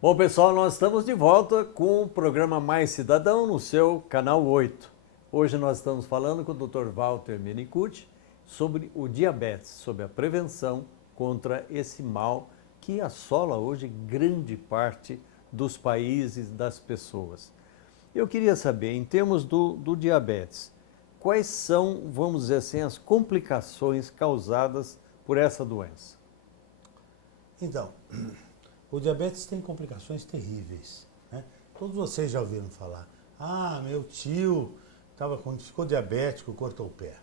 Bom, pessoal, nós estamos de volta com o programa Mais Cidadão no seu canal 8. Hoje nós estamos falando com o Dr. Walter Menicucci sobre o diabetes, sobre a prevenção contra esse mal que assola hoje grande parte dos países, das pessoas. Eu queria saber, em termos do diabetes, quais são, vamos dizer assim, as complicações causadas por essa doença? Então, o diabetes tem complicações terríveis, né? Todos vocês já ouviram falar. Ah, meu tio ficou diabético, cortou o pé.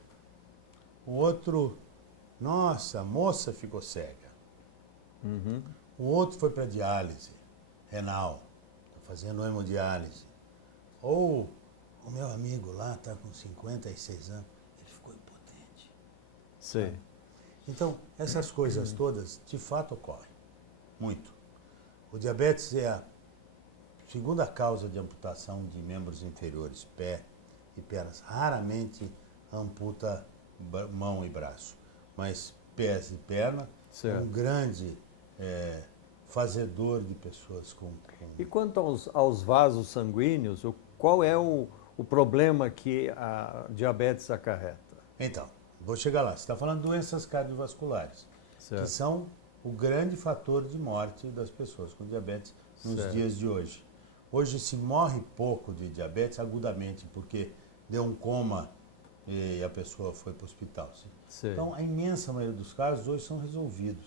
O outro, nossa, a moça ficou cega. O outro foi para diálise renal, está fazendo hemodiálise. Ou o meu amigo lá está com 56 anos, ele ficou impotente. Sim. Então, essas coisas todas de fato ocorrem. Muito. O diabetes é a segunda causa de amputação de membros inferiores, pé e pernas. Raramente amputa mão e braço, mas pés e perna é um grande fazedor de pessoas com... E quanto aos vasos sanguíneos, qual é o problema que a diabetes acarreta? Então, vou chegar lá. Você está falando de doenças cardiovasculares, que são o grande fator de morte das pessoas com diabetes nos dias de hoje. Hoje se morre pouco de diabetes agudamente, porque deu um coma e a pessoa foi para o hospital. Então, a imensa maioria dos casos hoje são resolvidos.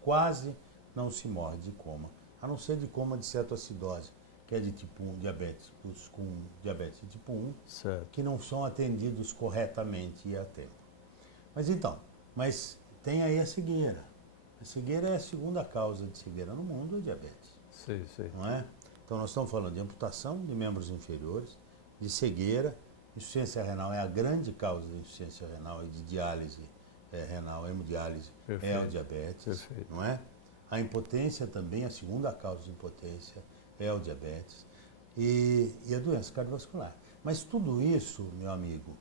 Quase não se morre de coma, a não ser de coma de cetoacidose, que é de tipo 1 diabetes, os com diabetes de tipo 1, que não são atendidos corretamente e a tempo. Mas tem aí a cegueira. A cegueira é a segunda causa de cegueira no mundo, é diabetes. Não é? Então nós estamos falando de amputação de membros inferiores, de cegueira, insuficiência renal é a grande causa de insuficiência renal e de diálise renal, hemodiálise é o diabetes, não é? A impotência também, a segunda causa de impotência é o diabetes e a doença cardiovascular. Mas tudo isso, meu amigo,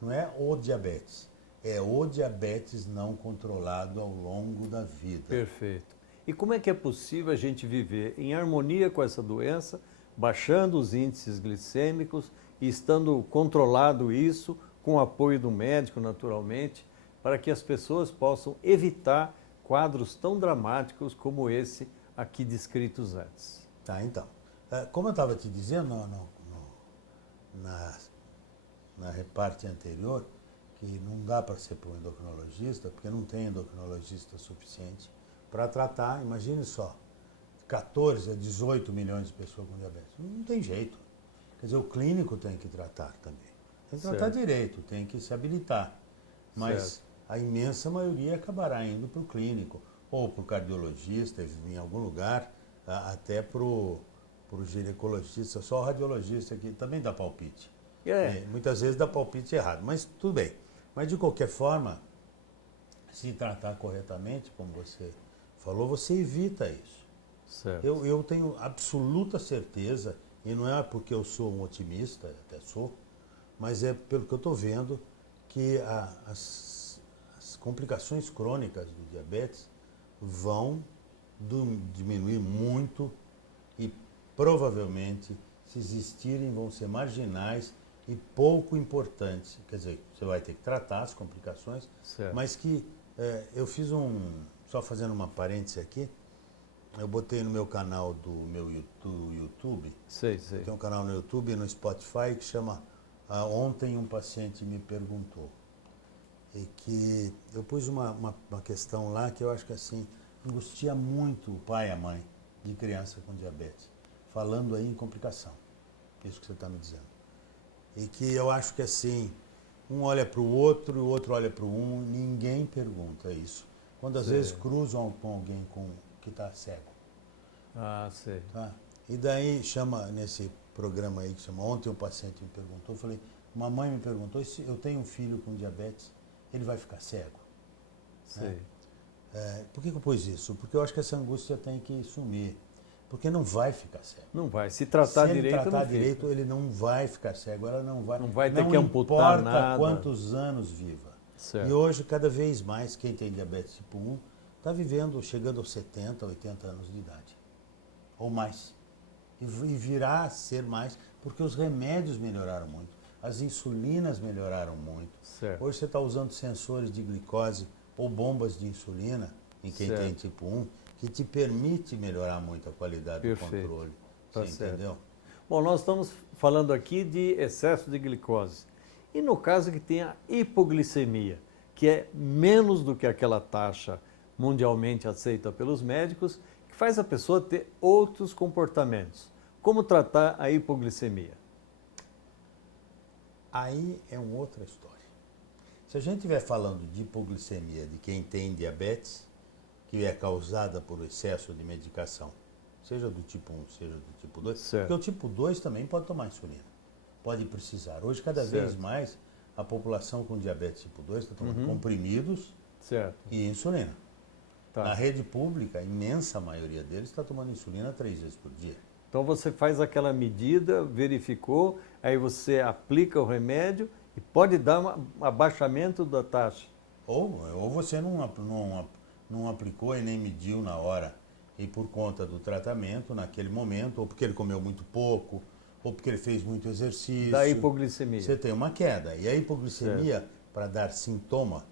não é o diabetes. É o diabetes não controlado ao longo da vida. Perfeito. E como é que é possível a gente viver em harmonia com essa doença, baixando os índices glicêmicos e estando controlado isso, com o apoio do médico, naturalmente, para que as pessoas possam evitar quadros tão dramáticos como esse aqui descritos antes? Tá, então. Como eu estava te dizendo na parte anterior, que não dá para ser para um endocrinologista, porque não tem endocrinologista suficiente para tratar, imagine só, 14 a 18 milhões de pessoas com diabetes. Não tem jeito. Quer dizer, o clínico tem que tratar também. Tem que tratar direito, tem que se habilitar. Mas a imensa maioria acabará indo para o clínico, ou para o cardiologista, em algum lugar, até para o ginecologista, só o radiologista que também dá palpite. Muitas vezes dá palpite errado, mas tudo bem. Mas de qualquer forma, se tratar corretamente, como você falou, você evita isso. Eu tenho absoluta certeza, e não é porque eu sou um otimista, até sou, mas é pelo que eu estou vendo, que as complicações crônicas do diabetes vão diminuir muito e provavelmente, se existirem, vão ser marginais e pouco importantes. Quer dizer, você vai ter que tratar as complicações, mas que eu fiz só fazendo uma parêntese aqui, eu botei no meu canal do YouTube, tem um canal no YouTube e no Spotify que chama Ontem um paciente me perguntou. E que eu pus uma questão lá que eu acho que assim, angustia muito o pai e a mãe de criança com diabetes, falando aí em complicação, isso que você está me dizendo. E que eu acho que assim, um olha para o outro e o outro olha para um, ninguém pergunta isso. Quando às vezes cruzam com alguém que está cego. Tá? E daí chama, nesse programa aí que chama Ontem um paciente me perguntou, eu falei, uma mãe me perguntou, se eu tenho um filho com diabetes, ele vai ficar cego? Por que eu pus isso? Porque eu acho que essa angústia tem que sumir. Porque não vai ficar cego. Não vai. Se tratar Se direito, ele tratar direito, ele não vai ficar cego. Ela não vai. Não vai ter que amputar nada. Não importa quantos anos viva. E hoje, cada vez mais, quem tem diabetes tipo 1 está vivendo, chegando aos 70, 80 anos de idade. ou mais. E virá a ser mais, porque os remédios melhoraram muito, as insulinas melhoraram muito. Certo. Hoje você está usando sensores de glicose ou bombas de insulina, em quem Certo. tem tipo 1, que te permite melhorar muito a qualidade Perfeito. do controle. Tá Você certo. entendeu? Bom, nós estamos falando aqui de excesso de glicose. E no caso que tem a hipoglicemia, que é menos do que aquela taxa mundialmente aceita pelos médicos, que faz a pessoa ter outros comportamentos. Como tratar a hipoglicemia? Aí é uma outra história. Se a gente estiver falando de hipoglicemia de quem tem diabetes, que é causada por excesso de medicação, seja do tipo 1, seja do tipo 2, Certo. porque o tipo 2 também pode tomar insulina, pode precisar. Hoje, cada Certo. vez mais, a população com diabetes tipo 2 está tomando comprimidos Certo. e insulina. Tá. Na rede pública, a imensa maioria deles está tomando insulina 3 vezes por dia. Então você faz aquela medida, verificou, aí você aplica o remédio e pode dar um abaixamento da taxa. Ou você não aplicou e nem mediu na hora, e por conta do tratamento, naquele momento, ou porque ele comeu muito pouco, ou porque ele fez muito exercício. Da hipoglicemia. Você tem uma queda. E a hipoglicemia, para dar sintoma,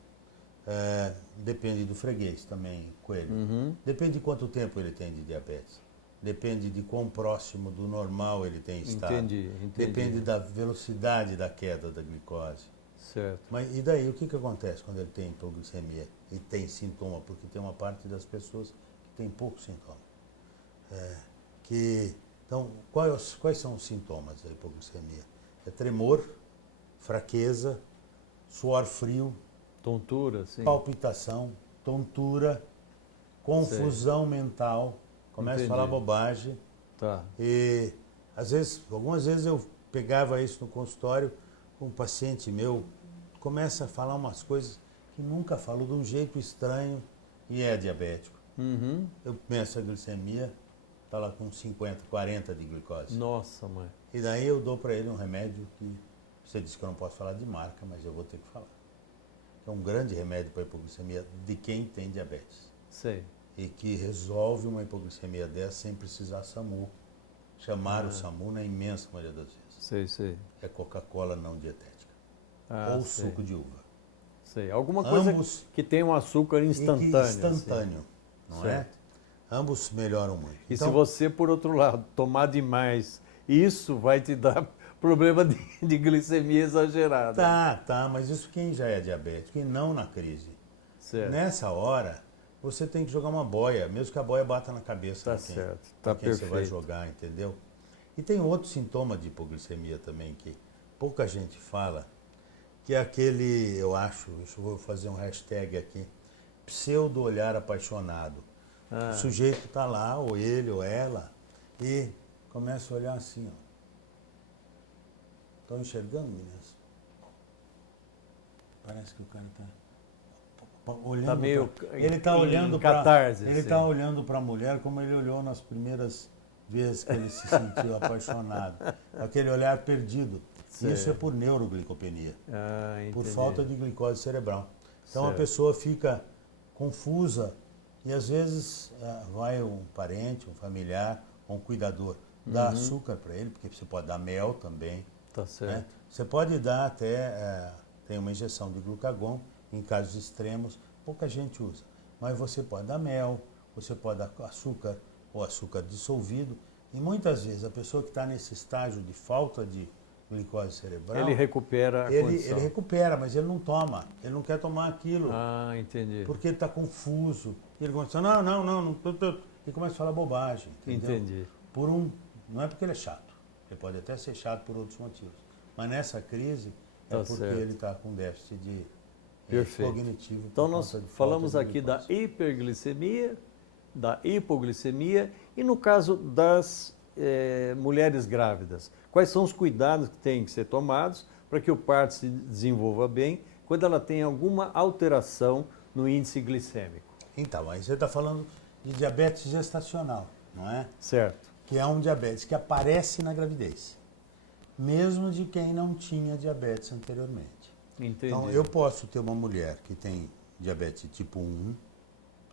depende do freguês também, coelho. Depende de quanto tempo ele tem de diabetes. Depende de quão próximo do normal ele tem estado. Entendi. Depende da velocidade da queda da glicose. Certo. Mas e daí, o que acontece quando ele tem hipoglicemia e tem sintoma? Porque tem uma parte das pessoas que tem pouco sintoma. Então, quais são os sintomas da hipoglicemia? É tremor, fraqueza, suor frio, Tontura, sim. palpitação, tontura, confusão mental, começa a falar bobagem. Tá. E algumas vezes eu pegava isso no consultório, um paciente meu começa a falar umas coisas que nunca falou de um jeito estranho e é diabético. Eu começo a glicemia, está lá com 50, 40 de glicose. Nossa, mãe. E daí eu dou para ele um remédio que você disse que eu não posso falar de marca, mas eu vou ter que falar. É um grande remédio para hipoglicemia de quem tem diabetes. Sei. E que resolve uma hipoglicemia dessa sem precisar SAMU. Chamar o SAMU na imensa maioria das vezes. Sei. É Coca-Cola não dietética. Ou sei. suco de uva. Sei. Alguma coisa Ambos que tem um açúcar instantâneo. Instantâneo, não Certo. é? Ambos melhoram muito. E Então, se você, por outro lado, tomar demais, isso vai te dar problema de glicemia exagerada. Tá, mas isso quem já é diabético e não na crise. Certo. Nessa hora, você tem que jogar uma boia, mesmo que a boia bata na cabeça Tá de quem, certo, de tá quem você vai perfeito. jogar, entendeu? E tem outro sintoma de hipoglicemia também que pouca gente fala, que é aquele, eu acho, isso eu vou fazer um hashtag aqui, pseudo-olhar apaixonado. O sujeito está lá, ou ele ou ela, e começa a olhar assim, ó. Estão enxergando, meninas? Parece que o cara está olhando. Tá meio ele está em olhando para catarse, ele assim. está olhando para a mulher como ele olhou nas primeiras vezes que ele se sentiu apaixonado. Aquele olhar perdido. Certo. Isso é por neuroglicopenia, por Entendi. falta de glicose cerebral. Então Certo. a pessoa fica confusa e às vezes vai um parente, um familiar, um cuidador, dá açúcar para ele, porque você pode dar mel também. Tá certo. Né? Você pode dar até, tem uma injeção de glucagon, em casos extremos, pouca gente usa. Mas você pode dar mel, você pode dar açúcar ou açúcar dissolvido. E muitas vezes a pessoa que está nesse estágio de falta de glicose cerebral, Ele recupera a condição. ele recupera, mas ele não toma, ele não quer tomar aquilo, Entendi. porque ele está confuso. E ele começa a não, e começa a falar bobagem, entendeu? Entendi. Não é porque ele é chato, ele pode até ser chato por outros motivos, mas nessa crise Tá porque certo. ele está com déficit de Perfeito. cognitivo. por Então nós conta de falta falamos de aqui da glicose. hiperglicemia, da hipoglicemia e no caso das mulheres grávidas. Quais são os cuidados que têm que ser tomados para que o parto se desenvolva bem quando ela tem alguma alteração no índice glicêmico? Então, aí você está falando de diabetes gestacional, não é? Certo. Que é um diabetes que aparece na gravidez, mesmo de quem não tinha diabetes anteriormente. Entendi. Então, eu posso ter uma mulher que tem diabetes tipo 1,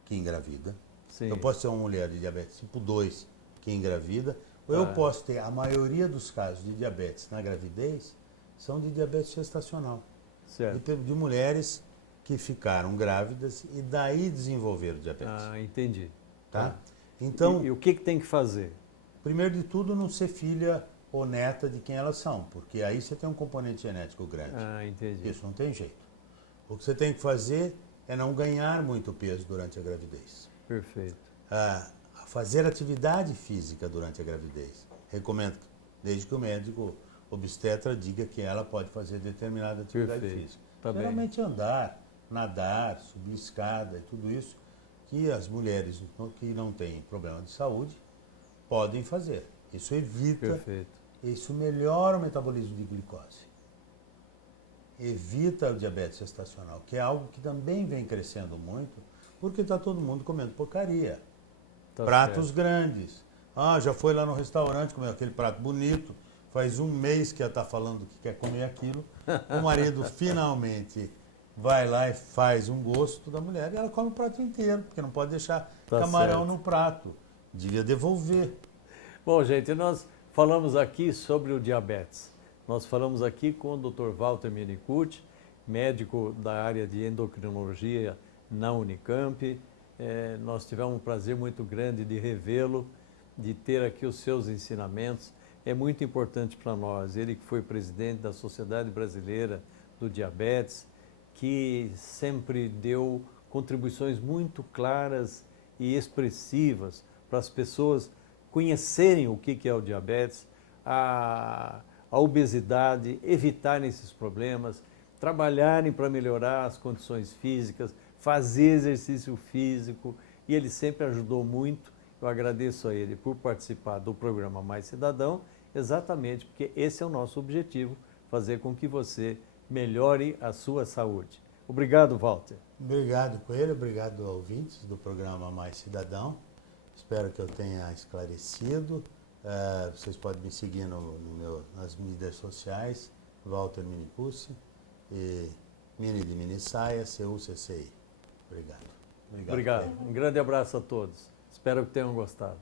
que engravida. Sim. Eu posso ter uma mulher de diabetes tipo 2, que engravida, ou eu posso ter, a maioria dos casos de diabetes na gravidez são de diabetes gestacional. Certo. De mulheres que ficaram grávidas e daí desenvolveram diabetes. Ah, entendi. Tá? Então, E o que tem que fazer? primeiro de tudo, não ser filha ou neta de quem elas são, porque aí você tem um componente genético grande. Ah, entendi. Isso não tem jeito. O que você tem que fazer é não ganhar muito peso durante a gravidez. Perfeito. Fazer atividade física durante a gravidez. Recomendo, desde que o médico obstetra diga que ela pode fazer determinada atividade física. Tá bem. Geralmente andar, nadar, subir escada e tudo isso, que as mulheres que não têm problema de saúde podem fazer. Isso evita, Perfeito. isso melhora o metabolismo de glicose. Evita o diabetes gestacional, que é algo que também vem crescendo muito, porque está todo mundo comendo porcaria. Tá Pratos certo. grandes. Ah, já foi lá no restaurante, comeu aquele prato bonito, faz um mês que ela está falando que quer comer aquilo, o marido finalmente vai lá e faz um gosto da mulher e ela come o prato inteiro, porque não pode deixar Tá camarão certo. no prato. Devia devolver. Bom, gente, nós falamos aqui sobre o diabetes. Nós falamos aqui com o Dr. Walter Minicucci, médico da área de endocrinologia na Unicamp. Nós tivemos um prazer muito grande de revê-lo, de ter aqui os seus ensinamentos. É muito importante para nós. Ele que foi presidente da Sociedade Brasileira do Diabetes, que sempre deu contribuições muito claras e expressivas para as pessoas conhecerem o que é o diabetes, a obesidade, evitarem esses problemas, trabalharem para melhorar as condições físicas, fazer exercício físico, e ele sempre ajudou muito. Eu agradeço a ele por participar do programa Mais Cidadão, exatamente porque esse é o nosso objetivo, fazer com que você melhore a sua saúde. Obrigado, Walter. Obrigado, Coelho. Obrigado, ouvintes do programa Mais Cidadão. Espero que eu tenha esclarecido. Vocês podem me seguir nas mídias sociais, Walter Minicucci, e Mini de Minissaia, CUCCI. Obrigado. Obrigado. Um grande abraço a todos. Espero que tenham gostado.